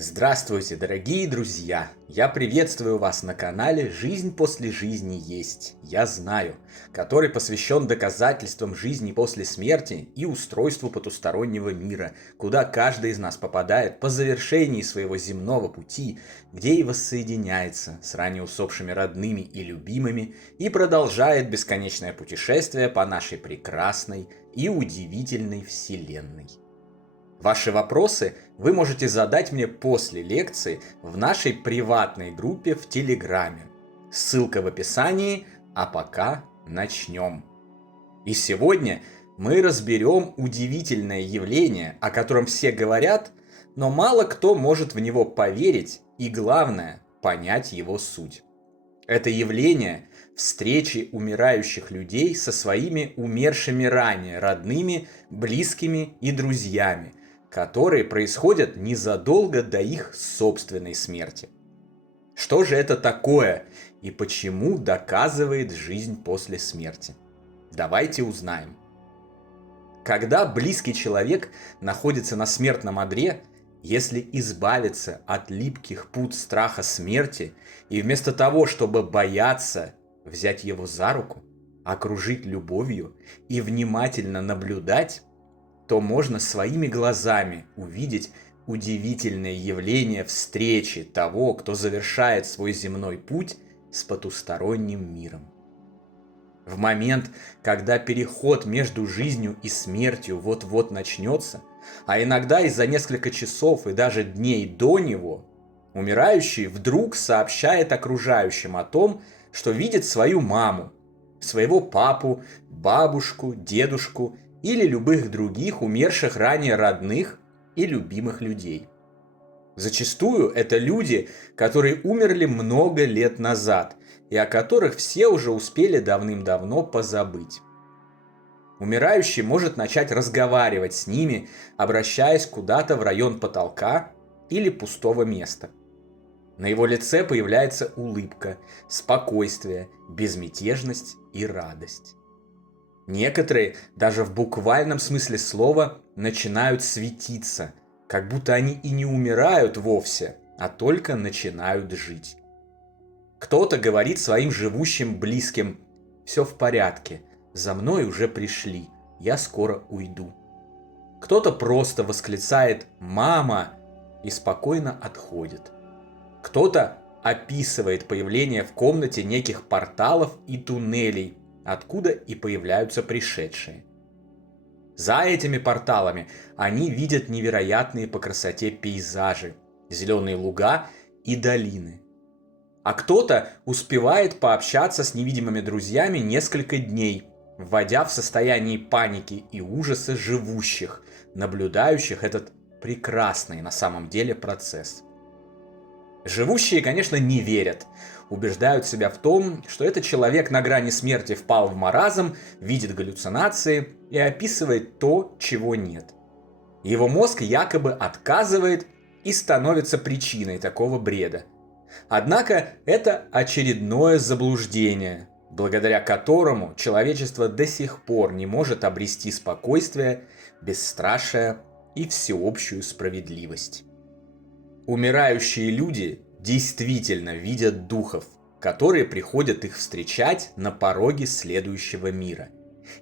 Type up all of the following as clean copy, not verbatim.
Здравствуйте, дорогие друзья! Я приветствую вас на канале «Жизнь после жизни есть, я знаю», который посвящен доказательствам жизни после смерти и устройству потустороннего мира, куда каждый из нас попадает по завершении своего земного пути, где и воссоединяется с ранее усопшими родными и любимыми и продолжает бесконечное путешествие по нашей прекрасной и удивительной вселенной. Ваши вопросы вы можете задать мне после лекции в нашей приватной группе в Телеграме. Ссылка в описании, а пока начнем. И сегодня мы разберем удивительное явление, о котором все говорят, но мало кто может в него поверить и, главное, понять его суть. Это явление встречи умирающих людей со своими умершими ранее родными, близкими и друзьями, которые происходят незадолго до их собственной смерти. Что же это такое и почему доказывает жизнь после смерти? Давайте узнаем. Когда близкий человек находится на смертном одре, если избавиться от липких пут страха смерти и вместо того, чтобы бояться, взять его за руку, окружить любовью и внимательно наблюдать, то можно своими глазами увидеть удивительное явление встречи того, кто завершает свой земной путь с потусторонним миром. В момент, когда переход между жизнью и смертью вот-вот начнется, а иногда и за несколько часов и даже дней до него, умирающий вдруг сообщает окружающим о том, что видит свою маму, своего папу, бабушку, дедушку или любых других умерших ранее родных и любимых людей. Зачастую это люди, которые умерли много лет назад и о которых все уже успели давным-давно позабыть. Умирающий может начать разговаривать с ними, обращаясь куда-то в район потолка или пустого места. На его лице появляется улыбка, спокойствие, безмятежность и радость. Некоторые даже в буквальном смысле слова начинают светиться, как будто они и не умирают вовсе, а только начинают жить. Кто-то говорит своим живущим близким: «Все в порядке, за мной уже пришли, я скоро уйду». Кто-то просто восклицает «мама» и спокойно отходит. Кто-то описывает появление в комнате неких порталов и туннелей, откуда и появляются пришедшие. За этими порталами они видят невероятные по красоте пейзажи, зеленые луга и долины. А кто-то успевает пообщаться с невидимыми друзьями несколько дней, вводя в состояние паники и ужаса живущих, наблюдающих этот прекрасный на самом деле процесс. Живущие, конечно, не верят, убеждают себя в том, что этот человек на грани смерти впал в маразм, видит галлюцинации и описывает то, чего нет. Его мозг якобы отказывает и становится причиной такого бреда. Однако это очередное заблуждение, благодаря которому человечество до сих пор не может обрести спокойствие, бесстрашие и всеобщую справедливость. Умирающие люди действительно видят духов, которые приходят их встречать на пороге следующего мира.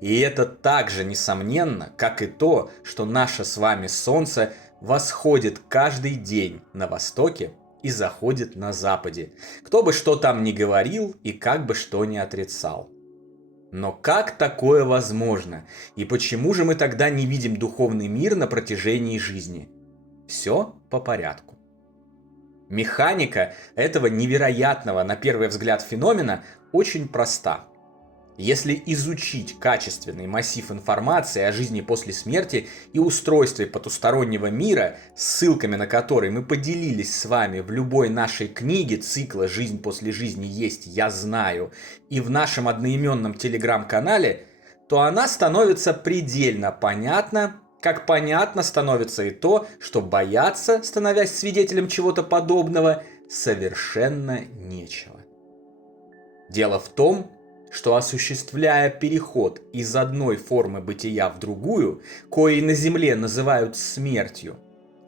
И это так же несомненно, как и то, что наше с вами Солнце восходит каждый день на востоке и заходит на западе, кто бы что там ни говорил и как бы что ни отрицал. Но как такое возможно? И почему же мы тогда не видим духовный мир на протяжении жизни? Все по порядку. Механика этого невероятного на первый взгляд феномена очень проста. Если изучить качественный массив информации о жизни после смерти и устройстве потустороннего мира, ссылками на который мы поделились с вами в любой нашей книге цикла «Жизнь после жизни есть, я знаю» и в нашем одноименном телеграм-канале, то она становится предельно понятна, как понятно становится и то, что бояться, становясь свидетелем чего-то подобного, совершенно нечего. Дело в том, что осуществляя переход из одной формы бытия в другую, коей на Земле называют смертью,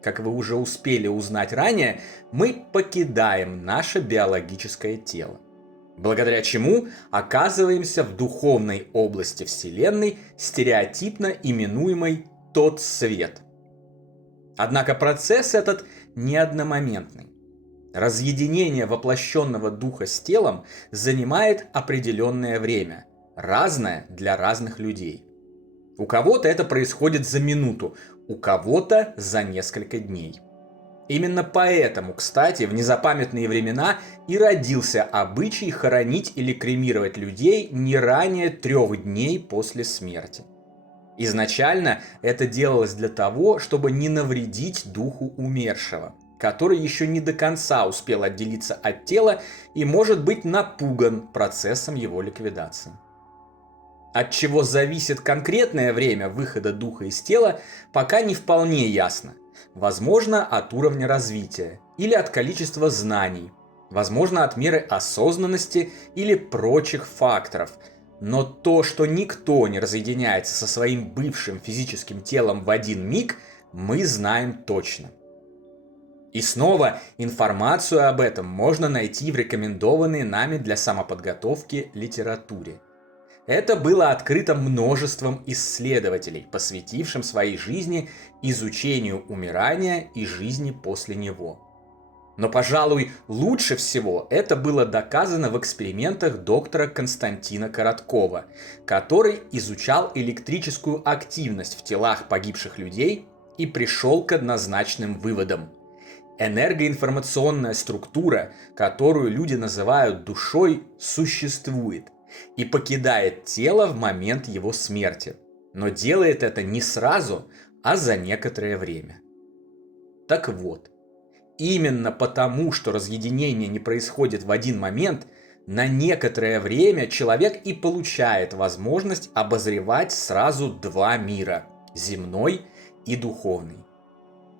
как вы уже успели узнать ранее, мы покидаем наше биологическое тело, благодаря чему оказываемся в духовной области Вселенной, стереотипно именуемой «тот свет». Однако процесс этот не одномоментный. Разъединение воплощенного духа с телом занимает определенное время, разное для разных людей. У кого-то это происходит за минуту, у кого-то за несколько дней. Именно поэтому, кстати, в незапамятные времена и родился обычай хоронить или кремировать людей не ранее 3 дней после смерти. Изначально это делалось для того, чтобы не навредить духу умершего, который еще не до конца успел отделиться от тела и может быть напуган процессом его ликвидации. От чего зависит конкретное время выхода духа из тела, пока не вполне ясно. Возможно, от уровня развития или от количества знаний, возможно, от меры осознанности или прочих факторов. Но то, что никто не разъединяется со своим бывшим физическим телом в один миг, мы знаем точно. И снова информацию об этом можно найти в рекомендованной нами для самоподготовки литературе. Это было открыто множеством исследователей, посвятившим своей жизни изучению умирания и жизни после него. Но, пожалуй, лучше всего это было доказано в экспериментах доктора Константина Короткова, который изучал электрическую активность в телах погибших людей и пришел к однозначным выводам. Энергоинформационная структура, которую люди называют душой, существует и покидает тело в момент его смерти, но делает это не сразу, а за некоторое время. Так вот, именно потому, что разъединение не происходит в один момент, на некоторое время человек и получает возможность обозревать сразу 2 мира – земной и духовный.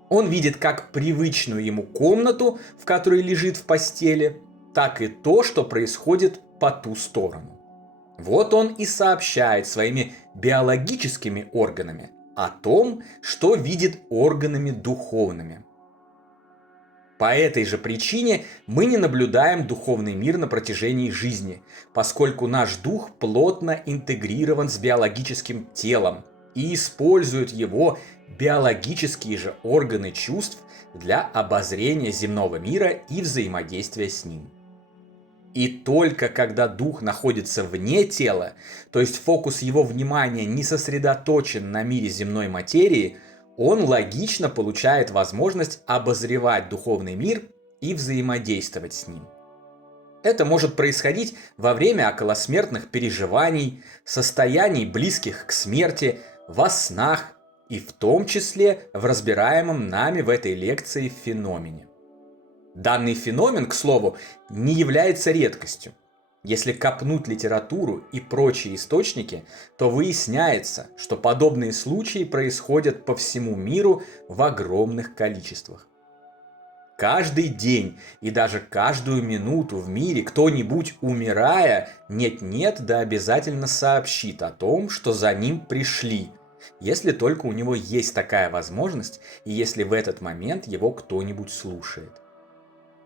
Он видит как привычную ему комнату, в которой лежит в постели, так и то, что происходит по ту сторону. Вот он и сообщает своими биологическими органами о том, что видит органами духовными. По этой же причине мы не наблюдаем духовный мир на протяжении жизни, поскольку наш дух плотно интегрирован с биологическим телом и использует его биологические же органы чувств для обозрения земного мира и взаимодействия с ним. И только когда дух находится вне тела, то есть фокус его внимания не сосредоточен на мире земной материи, он логично получает возможность обозревать духовный мир и взаимодействовать с ним. Это может происходить во время околосмертных переживаний, состояний близких к смерти, во снах и в том числе в разбираемом нами в этой лекции феномене. Данный феномен, к слову, не является редкостью. Если копнуть литературу и прочие источники, то выясняется, что подобные случаи происходят по всему миру в огромных количествах. Каждый день и даже каждую минуту в мире кто-нибудь, умирая, нет-нет, да обязательно сообщит о том, что за ним пришли, если только у него есть такая возможность и если в этот момент его кто-нибудь слушает.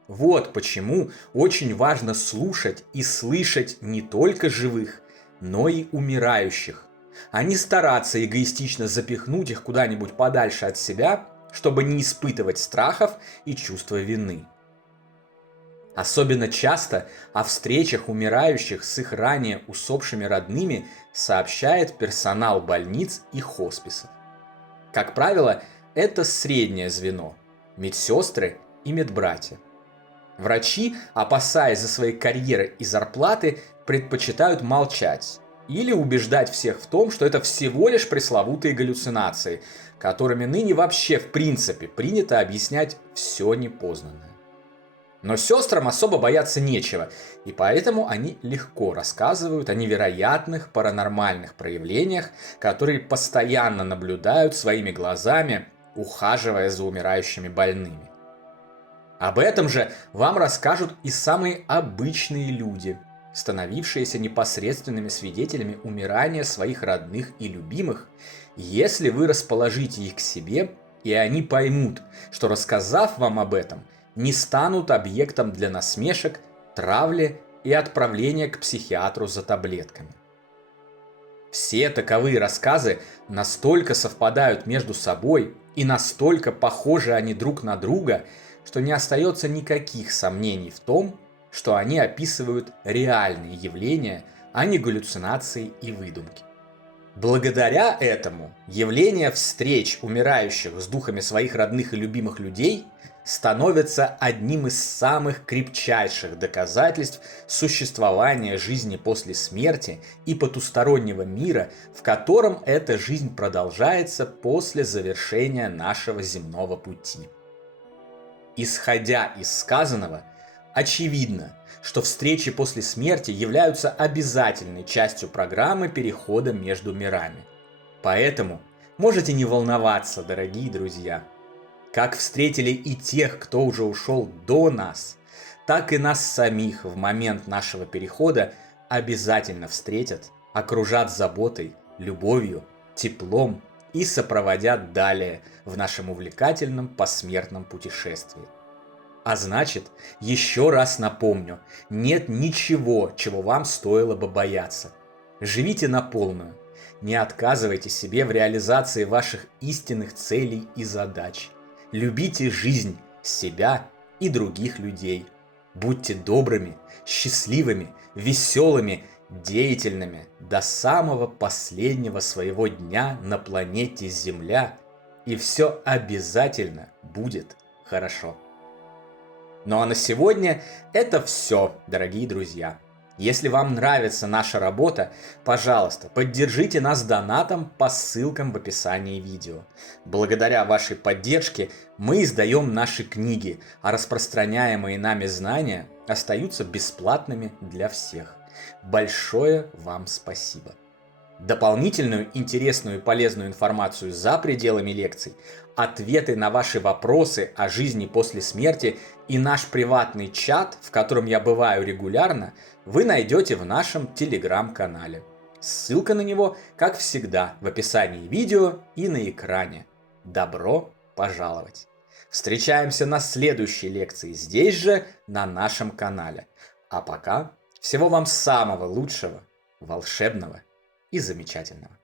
Вот почему очень важно слушать и слышать не только живых, но и умирающих, а не стараться эгоистично запихнуть их куда-нибудь подальше от себя, чтобы не испытывать страхов и чувства вины. Особенно часто о встречах умирающих с их ранее усопшими родными сообщает персонал больниц и хосписов. Как правило, это среднее звено – медсестры и медбратья. Врачи, опасаясь за свои карьеры и зарплаты, предпочитают молчать или убеждать всех в том, что это всего лишь пресловутые галлюцинации, которыми ныне вообще в принципе принято объяснять все непознанное. Но сестрам особо бояться нечего, и поэтому они легко рассказывают о невероятных паранормальных проявлениях, которые постоянно наблюдают своими глазами, ухаживая за умирающими больными. Об этом же вам расскажут и самые обычные люди, становившиеся непосредственными свидетелями умирания своих родных и любимых, если вы расположите их к себе И они поймут, что, рассказав вам об этом, не станут объектом для насмешек, травли и отправления к психиатру за таблетками. Все таковые рассказы настолько совпадают между собой и настолько похожи они друг на друга, что не остается никаких сомнений в том, что они описывают реальные явления, а не галлюцинации и выдумки. Благодаря этому явление встреч умирающих с духами своих родных и любимых людей становится одним из самых крепчайших доказательств существования жизни после смерти и потустороннего мира, в котором эта жизнь продолжается после завершения нашего земного пути. Исходя из сказанного, очевидно, что встречи после смерти являются обязательной частью программы перехода между мирами. Поэтому можете не волноваться, дорогие друзья. Как встретили и тех, кто уже ушел до нас, так и нас самих в момент нашего перехода обязательно встретят, окружат заботой, любовью, теплом и сопроводят далее в нашем увлекательном посмертном путешествии. А значит, еще раз напомню, нет ничего, чего вам стоило бы бояться. Живите на полную, не отказывайте себе в реализации ваших истинных целей и задач. Любите жизнь, себя и других людей. Будьте добрыми, счастливыми, веселыми, деятельными до самого последнего своего дня на планете Земля, и все обязательно будет хорошо. Ну а на сегодня это все, дорогие друзья. Если вам нравится наша работа, пожалуйста, поддержите нас донатом по ссылкам в описании видео. Благодаря вашей поддержке мы издаем наши книги, а распространяемые нами знания остаются бесплатными для всех. Большое вам спасибо. Дополнительную интересную и полезную информацию за пределами лекций, ответы на ваши вопросы о жизни после смерти и наш приватный чат, в котором я бываю регулярно, вы найдете в нашем телеграм-канале. Ссылка на него, как всегда, в описании видео и на экране. Добро пожаловать! Встречаемся на следующей лекции здесь же, на нашем канале. А пока всего вам самого лучшего, волшебного и замечательного.